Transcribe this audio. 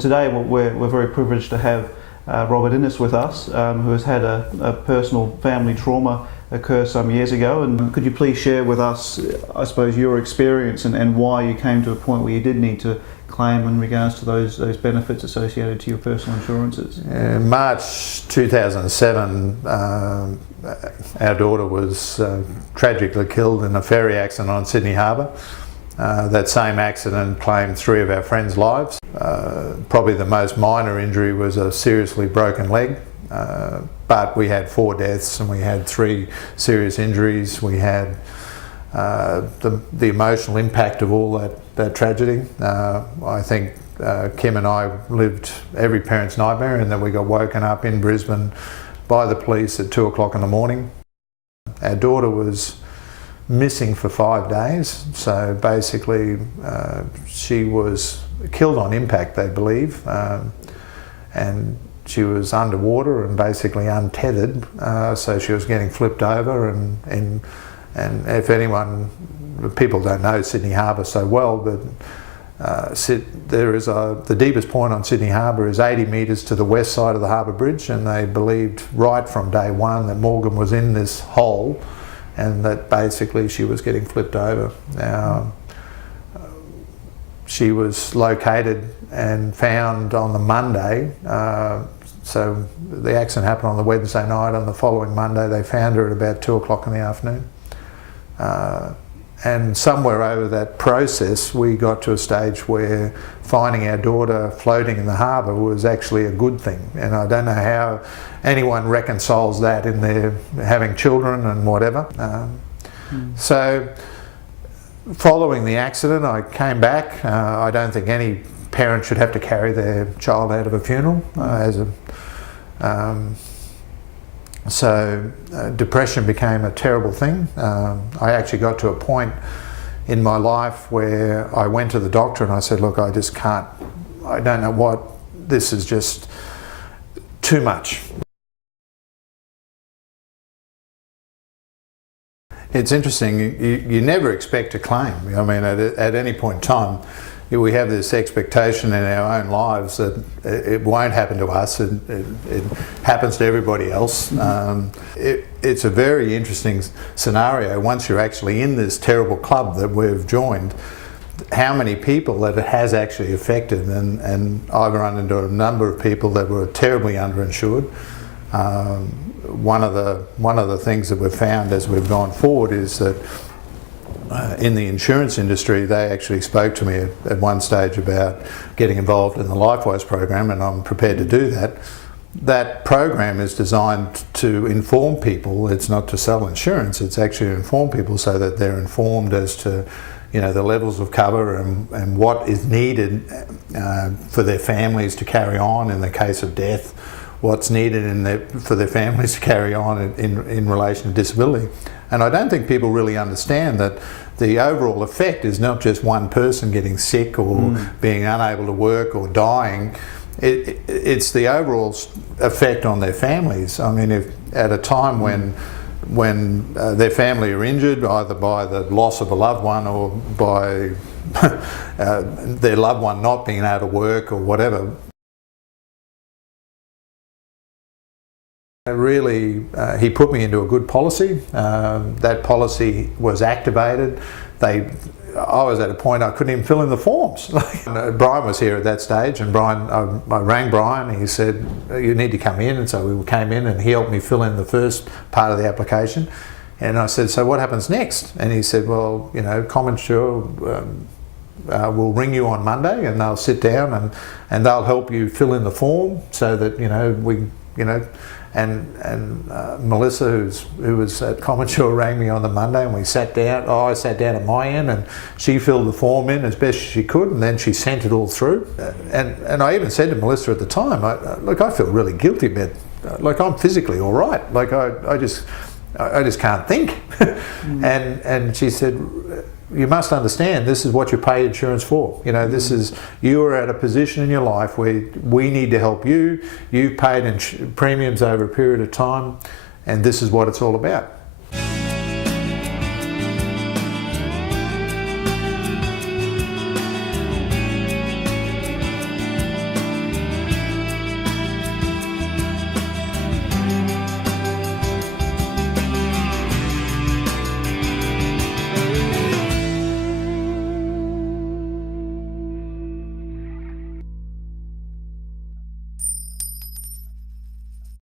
And today we're very privileged to have Robert Innes with us, who has had a personal family trauma occur some years ago. And could you please share with us, I suppose, your experience and why you came to a point where you did need to claim in regards to those benefits associated to your personal insurances? In March 2007, our daughter was tragically killed in a ferry accident on Sydney Harbour. That same accident claimed 3 of our friends' lives. Probably the most minor injury was a seriously broken leg, but we had 4 deaths and we had 3 serious injuries. We had the emotional impact of all that tragedy. I think Kim and I lived every parent's nightmare, and then we got woken up in Brisbane by the police at 2 o'clock in the morning. Our daughter was missing for 5 days, so basically she was killed on impact, they believe, and she was underwater and basically untethered, so she was getting flipped over, and if anyone, people don't know Sydney Harbour so well, but there is the deepest point on Sydney Harbour is 80 metres to the west side of the Harbour Bridge, and they believed right from day one that Morgan was in this hole and that basically she was getting flipped over. Now, she was located and found on the Monday, so the accident happened on the Wednesday night. On the following Monday they found her at about 2 o'clock in the afternoon. And somewhere over that process we got to a stage where finding our daughter floating in the harbour was actually a good thing, and I don't know how anyone reconciles that in their having children and whatever. So following the accident I came back. I don't think any parent should have to carry their child out of a funeral So depression became a terrible thing. I actually got to a point in my life where I went to the doctor and I said, look, I just can't, I don't know what, this is just too much. It's interesting, you never expect to claim. I mean, at any point in time, we have this expectation in our own lives that it won't happen to us, it happens to everybody else. It's a very interesting scenario once you're actually in this terrible club that we've joined, how many people that it has actually affected, and I've run into a number of people that were terribly underinsured. One of the things that we've found as we've gone forward is that in the insurance industry, they actually spoke to me at one stage about getting involved in the LifeWise program, and I'm prepared to do that. That program is designed to inform people. It's not to sell insurance, it's actually to inform people so that they're informed as to, you know, the levels of cover and what is needed for their families to carry on in the case of death, what's needed for their families to carry on in relation to disability. And I don't think people really understand that the overall effect is not just one person getting sick or being unable to work or dying. It's the overall effect on their families. I mean, if at a time when their family are injured, either by the loss of a loved one or by their loved one not being able to work or whatever, really, he put me into a good policy. That policy was activated. I was at a point I couldn't even fill in the forms. Brian was here at that stage, and I rang Brian. He said, you need to come in, and so we came in and he helped me fill in the first part of the application. And I said, so what happens next? And he said, well, you know, CommInsure will ring you on Monday and they'll sit down and they'll help you fill in the form so that, you know, and Melissa, who was at CommInsure, rang me on the Monday, and we sat down. I sat down at my end, and she filled the form in as best as she could, and then she sent it all through. And I even said to Melissa at the time, look, I feel really guilty about, like, I'm physically all right. Like I just can't think. And she said, you must understand, this is what you pay insurance for. You know, this is, you are at a position in your life where we need to help you. You've paid premiums over a period of time, and this is what it's all about.